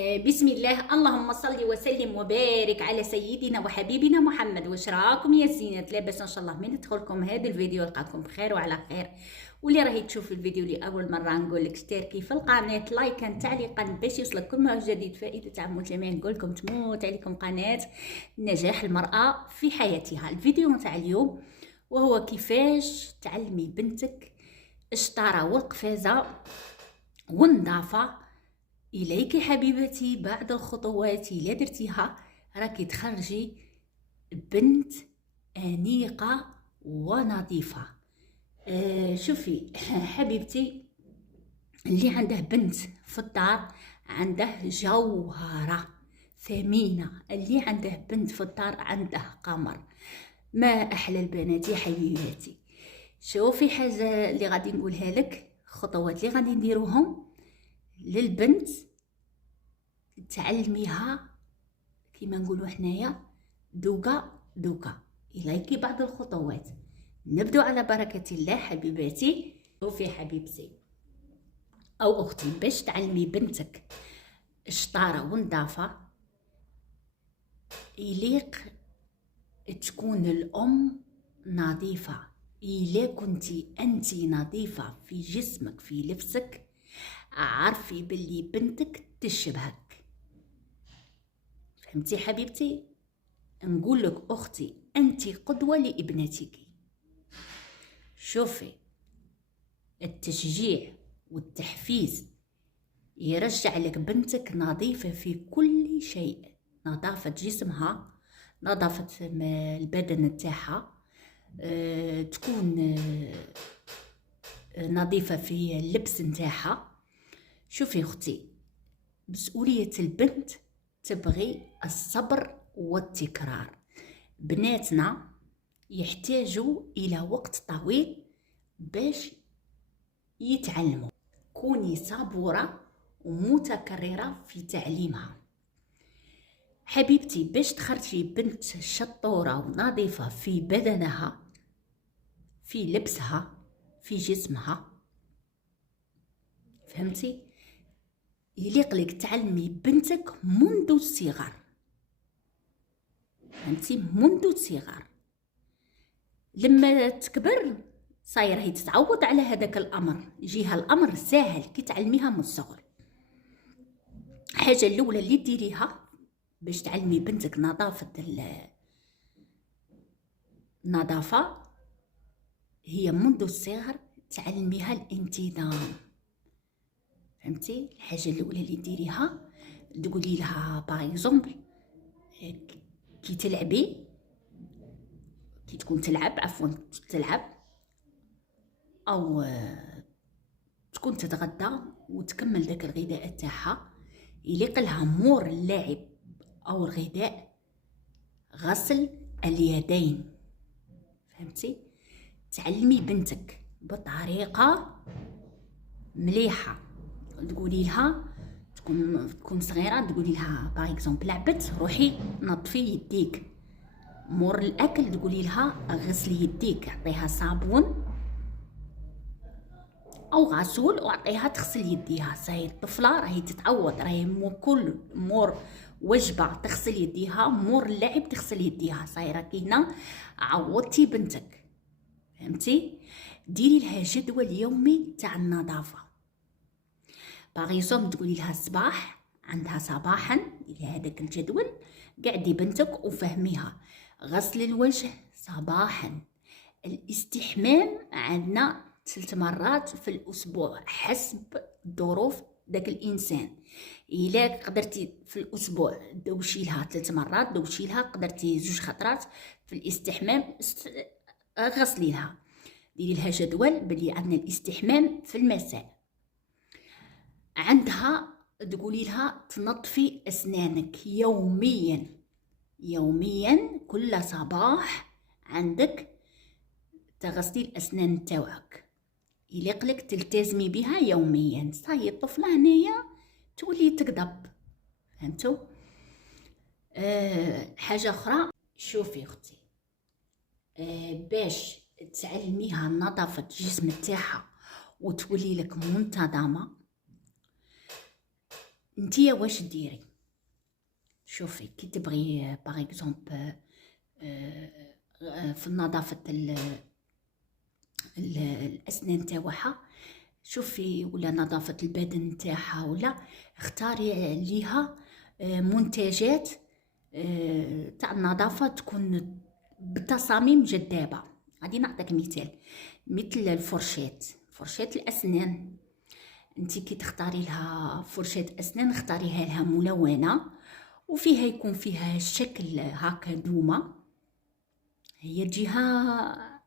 بسم الله، اللهم صل وسلم وبارك على سيدنا وحبيبنا محمد. واش راكم يا زينات؟ لاباس ان شاء الله. من ندخلكم هذا الفيديو يلقاكم بخير وعلى خير. واللي راهي تشوف الفيديو لاول مره نقول لك اشتركي في القناه، لايكا تعليقا باش يوصلك كل ما جديد. فائده تعم الجميع نقول لكم تموت عليكم قناه نجاح المراه في حياتها. الفيديو تاع اليوم وهو كيفاش تعلمي بنتك الشطاره والقفازه والنظافه. إليك حبيبتي بعد الخطوات اللي درتيها راكي تخرجي بنت أنيقة ونظيفة. شوفي حبيبتي، اللي عنده بنت في الدار عنده جوهرة ثمينة. اللي عنده بنت في الدار عنده قمر. ما أحلى البنات يا حبيباتي. شوفي حاجة اللي غادي نقولها لك، خطوات اللي غادي نديروهم للبنت تعلميها كيما نقولوا حنايا دوكا دوكا. إليكي بعض الخطوات. نبدو على بركة الله حبيباتي. شوفي حبيبتي أو أختي، باش تعلمي بنتك الشطارة والنظافة يليق تكون الأم نظيفة. إلا كنتي أنت نظيفة في جسمك في لبسك، عارفي باللي بنتك تشبهك. فهمتي حبيبتي؟ نقول لك اختي، انت قدوه لابنتك. شوفي، التشجيع والتحفيز يرجع لك بنتك نظيفه في كل شيء. نظافه جسمها، نظافه البدن تاعها، تكون نظيفه في اللبس نتاعها. شوفي اختي، مسؤوليه البنت تبغي الصبر والتكرار. بناتنا يحتاجوا إلى وقت طويل باش يتعلموا. كوني صبورة ومتكررة في تعليمها حبيبتي، باش تخرجي بنت شطورة ونظيفة في بدنها، في لبسها، في جسمها. فهمتي؟ يليق لك تعلمي بنتك منذ الصغر. فهمتي؟ منذ الصغر. لما تكبر صاير هي تتعود على هذاك الامر، يجيها الامر ساهل كي تعلميها من الصغر. الحاجه الاولى اللي ديريها باش تعلمي بنتك النظافه هي منذ الصغر تعلميها الانتظام. فهمتي؟ الحاجه الاولى اللي ديريها تقولي لها باغ اكزومبل كي تلعبي، كي تكون تلعب او تكون تتغدى وتكمل داك الغذاء تاعها، يليق لها مور اللعب او الغذاء غسل اليدين. فهمتي؟ تعلمي بنتك بطريقه مليحه. تقولي لها تكون صغيره، تقولي لها باغ اكزومبل لعبت، روحي نظفي يديك. مور الاكل تقولي لها غسلي يديك، عطيها صابون او غسول واعطيها تغسل يديها. صاير الطفله راهي تتعود، راهي كل مور وجبه تغسل يديها، مور اللعب تغسل يديها. صايره كي هنا عودتي بنتك. فهمتي؟ ديري لها جدول يومي تاع النظافه. باغيزوم تقولي لها الصباح عندها صباحا الى هذاك الجدول، قعدي بنتك وفهميها. غسل الوجه صباحا، الاستحمام عندنا 3 مرات في الاسبوع حسب ظروف داك الانسان. الا قدرتي في الاسبوع دوشي لها 3 مرات، دوشي لها. قدرتي 2 خطرات في الاستحمام غسلي لها. ديري لها جدول بلي عندنا الاستحمام في المساء. عندها تقولي لها تنظفي اسنانك يوميا. يوميا كل صباح عندك تغسلي الاسنان تاوعك، يليق لك تلتزمي بها يوميا. صاي الطفله هنايا تولي تقضب. فهمتوا؟ حاجه اخرى، شوفي اختي، باش تعلميها نظافه الجسم تاعها وتولي لك منتظمه، انتيا واش ديري؟ شوفي كي تبغي باغ اكزومبل في نظافه الاسنان تاعها، شوفي، ولا نظافه البدن نتاعها، ولا اختاري ليها منتجات تاع النظافه تكون بتصاميم جذابه. غادي نعطيك مثل فرشاة الاسنان. انتي كي تختاري لها فرشاة اسنان، اختاريها لها ملونه وفيها يكون فيها الشكل هكا دومه، هي تجيها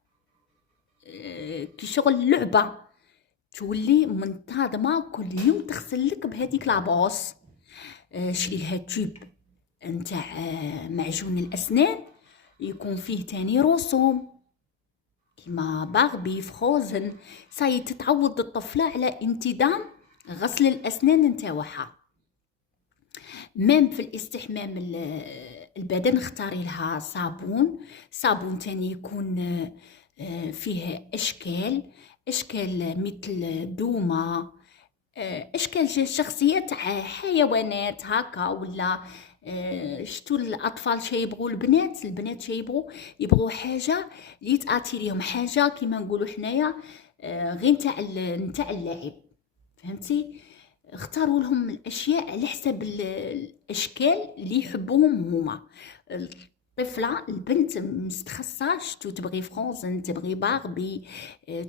كي شغل لعبه، تولي منتظمه، كل يوم تغسل لك بهذيك لابوس. شري لها توب نتاع معجون الاسنان يكون فيه تاني رسوم كيما باربي فروزن، صاي تتعود الطفله على انتظام غسل الاسنان نتاعها. ميم في الاستحمام البدن اختاري لها صابون تاني يكون فيه اشكال مثل دومه، اشكال شخصيات حيوانات هكا، ولا شتو الاطفال شي يبغوا، البنات شي يبغوا حاجه اللي تاتيريهم، حاجه كيما نقولوا حنايا غير نتاع اللعب، فهمتي؟ اختاروا لهم الاشياء على حسب الاشكال اللي يحبوهم هما. الطفله البنت مستخصه، شتو تبغي فروزن، تبغي باربي،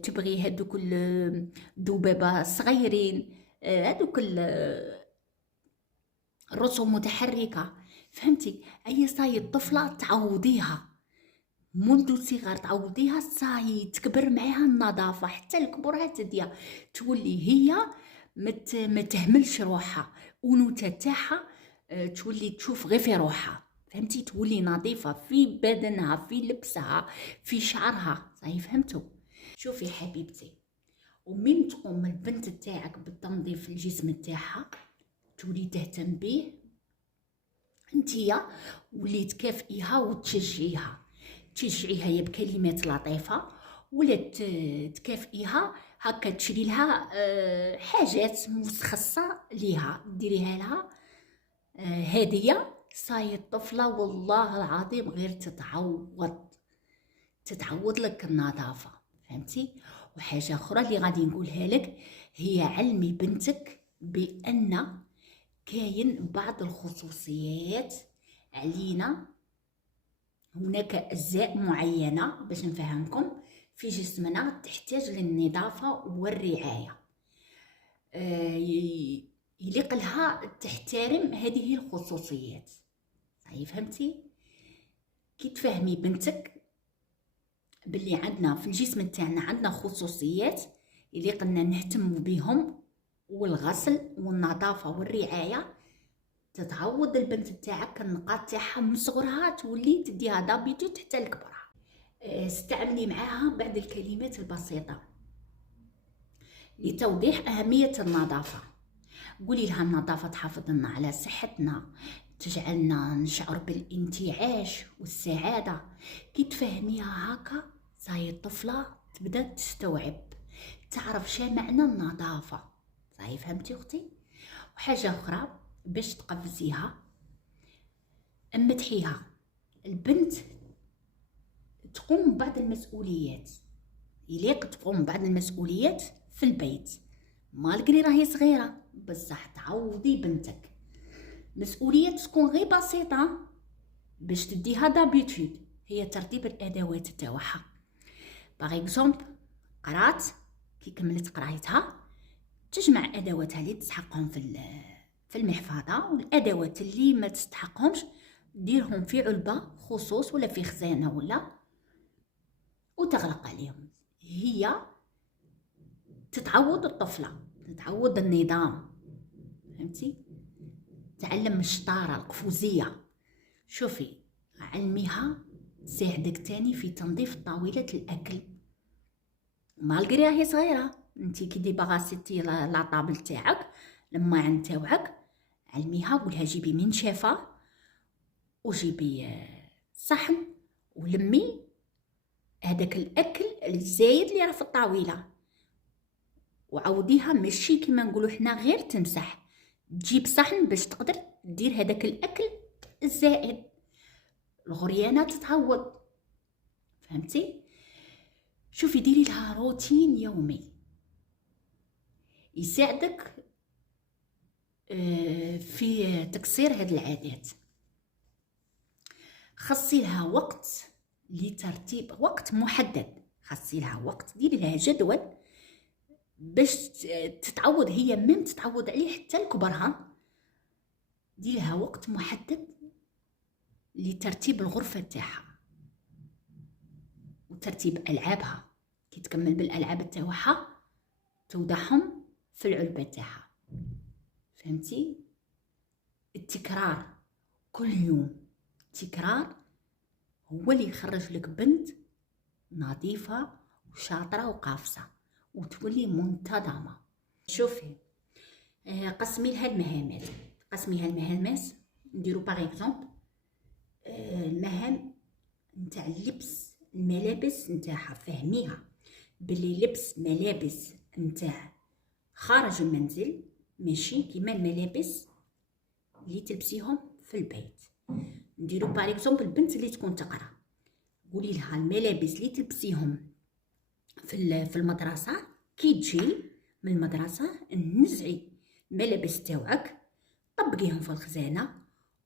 تبغي هذوك الذبابه صغيرين، هذوك الرسوم متحركه، فهمتي؟ اي صاي الطفله تعوضيها منذ الصغر، تعوضيها صاي تكبر معاها النظافه حتى الكبر تديها، تولي هي ما تهملش روحها، ونوتة تاعها تولي تشوف غير في روحها، فهمتي؟ تولي نظيفه في بدنها، في لبسها، في شعرها، صحيح فهمتوا؟ شوفي حبيبتي، ومن تقوم البنت تاعك بالتنظيف الجسم تاعها تولي تهتم به انتيا، ولي تكافئيها وتشجعيها يا بكلمات لطيفه، ولا تكافئيها هكا، تشري لها حاجات مخصصه ليها، ديريها لها هديه. صاي الطفله والله العظيم غير تتعوض لك النظافه، فهمتي؟ وحاجه اخرى اللي غادي نقولها لك، هي علمي بنتك بان كاين بعض الخصوصيات علينا، هناك اجزاء معينه باش نفهمكم في جسمنا تحتاج للنظافه والرعايه، يليق لها تحترم هذه الخصوصيات، صحيح فهمتي؟ كي تفهمي بنتك باللي عندنا في الجسم تاعنا عندنا خصوصيات يليق لنا نهتم بهم، والغسل والنظافه والرعايه، تتعوض البنت تاعك النقاط تاعها من صغرها، تولي تديها دابيتوت حتى لكبرها. استعملي معاها بعض الكلمات البسيطه لتوضيح اهميه النظافه. قولي لها النظافه تحافظ لنا على صحتنا، تجعلنا نشعر بالانتعاش والسعاده. كي تفهميها هكا صاي الطفله تبدا تستوعب، تعرف شا معنى النظافه، صحيح فهمتي اختي؟ وحاجه اخرى باش تقفزيها، امدحيها. البنت تقوم ببعض المسؤوليات، يليق تقوم ببعض المسؤوليات في البيت، مالغري راهي صغيره، بصح تعوضي بنتك مسؤوليات تكون غير بسيطه باش تديها دابيتود، هي ترتيب الادوات تاعها. باغ اكزومبل قرات، كي كملت قرايتها تجمع ادواتها اللي تستحقهم في المحفظه، والادوات اللي ما تستحقهمش ديرهم في علبه خصوص ولا في خزانه ولا، وتغلق عليهم. هي تتعود الطفله، تتعود النظام، فهمتي؟ تعلم الشطاره القفوزيه. شوفي علميها تساعدك تاني في تنظيف طاوله الاكل، مالغري راهي صغيره. انتي كي دي باغا سيتي لا طابل تاعك الماعن تاوعك، علميها، قولها جيبي منشفه وجيبي صحن ولمي هذاك الاكل الزايد اللي راه في الطاوله، وعوضيها، ماشي كيما نقولوا حنا غير تمسح، تجيب صحن باش تقدر دير هذاك الاكل الزائد. الغريانه تتعوض، فهمتي؟ شوفي ديري لها روتين يومي يساعدك في تكسير هاد العادات. خصي لها وقت لترتيب، وقت محدد، خصي لها وقت، ديري لها جدول باش تتعود هي، ميم تتعود عليه حتى لكبرها. ديري لها وقت محدد لترتيب الغرفة تاعها وترتيب ألعابها. كي تكمل بالألعاب تاعها توضعهم في العلبة تاعها، فهمتي؟ التكرار كل يوم، التكرار هو اللي يخرج لك بنت نظيفة وشاطرة وقافصة وتولي منتظمة. شوفي قسمي لها المهامات، قسميها المهامات. نديرو باغ اكزومبل المهام نتاع اللبس، الملابس نتاعها، فهميها بلي لبس ملابس نتاع خارج المنزل ماشي كيما الملابس اللي تلبسيهم في البيت. نديرو باغ اكزومبل البنت اللي تكون تقرا، قولي لها الملابس اللي تلبسيهم في المدرسه، كي تجي من المدرسه نزعي الملابس تاوعك، طبقيهم في الخزانه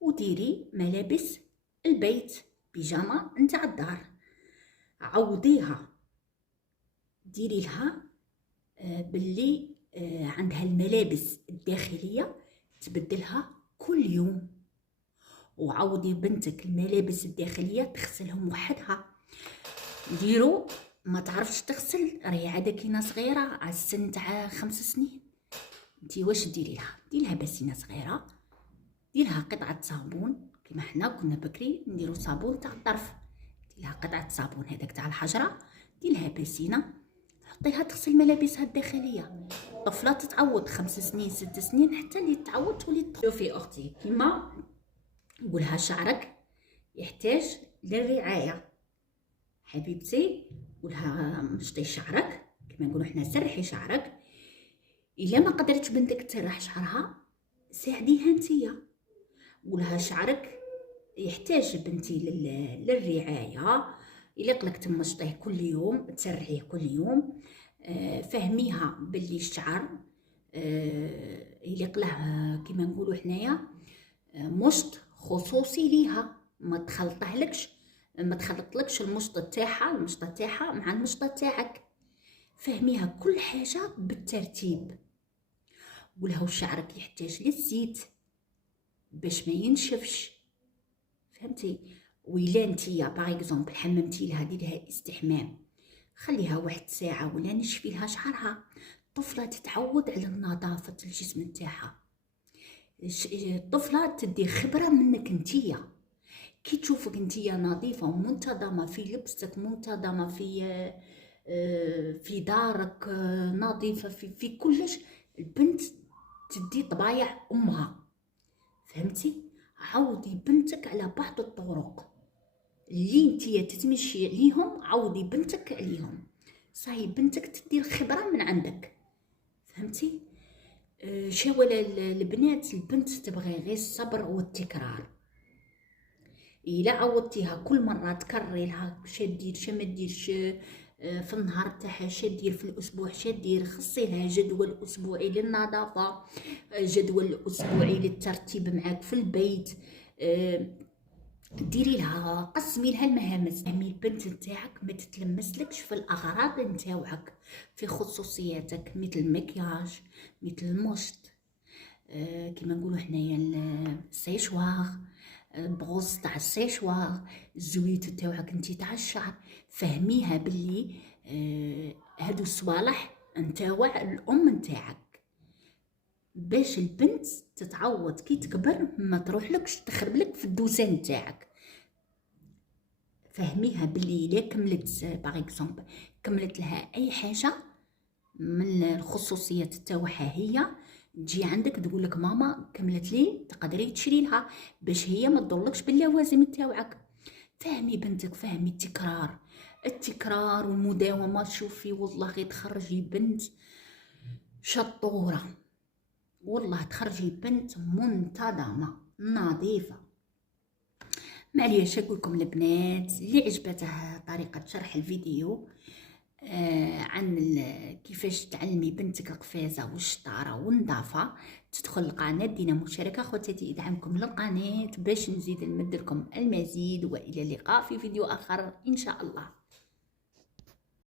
وديري ملابس البيت، بيجاما نتاع الدار، عوضيها. ديري لها باللي عندها الملابس الداخليه تبدلها كل يوم، وعوضي بنتك الملابس الداخليه تغسلهم وحدها. ديرو ما تعرفش تغسل، راهي عاده كينا صغيره على السن تاع 5 سنين، انتي واش ديري لها؟ ديري لها باسينه صغيره، ديري لها قطعه صابون كيما حنا كنا بكري نديرو صابون تاع الطرف، ديري لها قطعه صابون هذاك تاع الحجره، ديري لها باسينه حطيها تغسل ملابسها الداخليه. طفله تتعود 5 سنين 6 سنين حتى اللي تعود تولي. شوفي اختي، كيما نقولها شعرك يحتاج للرعايه حبيبتي، قولها مشطي شعرك كما نقولوا حنا، سرحي شعرك. الا ما قدرتش بنتك تسرح شعرها ساعديها نتيا، قولها شعرك يحتاج بنتي للرعايه، يليق تمشطيه كل يوم، تسرحيه كل يوم. فهميها باللي الشعر يليق له كما نقولوا حنايا مشط خصوصي ليها، ما تخلطلكش المشط تاعها مع المشط تاعك. فهميها كل حاجه بالترتيب. قولها وشعرك يحتاج للزيت باش ما ينشفش، فهمتي؟ وإلا نتيا باغ اكزومبل حممتي لها، ديريها استحمام، خليها 1 ساعه ولا نشفي لها شعرها. الطفله تتعود على نظافه الجسم نتاعها، الطفله تدي خبره منك نتيا. كي تشوفك نتيا نظيفه ومنتظمه في لبستك، منتظمه في دارك، نظيفه في كلش، البنت تدي طبايع امها، فهمتي؟ عودي بنتك على بعض الطرق اللي نتيا تتمشي عليهم، عودي بنتك عليهم، صاي بنتك تدي الخبره من عندك، فهمتي؟ شاولا البنات، البنت تبغي غير الصبر والتكرار. الا عوضتيها كل مره تكرري لها شدير شا ما ديرش في النهار تاعها، شدير في الاسبوع شدير، خصي لها جدول اسبوعي للنظافه، جدول اسبوعي للترتيب معاك في البيت. ديري لها، قسمي لها المهام، فهمي البنت نتاعك ما تتلمسلكش في الاغراض نتاوعك، في خصوصياتك، مثل المكياج، مثل المشط، كيما نقولوا حنايا السيشوار، البغوص تاع السيشوار، الزويت تاوعك انتي تاع الشعر. فهميها باللي هادو الصوالح نتاوع الام نتاعك، باش البنت تتعوض كي تكبر ما تروحلكش تخربلك في الدوزان نتاعك. فهميها باللي الا كملت باغ اكزومبل كملت لها اي حاجه من الخصوصيات تاعها، هي تجي عندك تقول لك ماما كملت لي، تقدري تشري لها باش هي ما تضرلكش باللوازم تاعك. فهمي بنتك، فهمي التكرار والمداومه. شوفي والله تخرجي بنت شطوره والله تخرجي بنت منتظمه نظيفه. معليش نقولكم البنات اللي عجبته طريقه شرح الفيديو عن كيفاش تعلمي بنتك القفازه والشطاره والنظافه، تدخل القناه دينا مشاركه. خواتاتي ادعمكم للقناه باش نزيد نمد لكم المزيد، والى اللقاء في فيديو اخر ان شاء الله.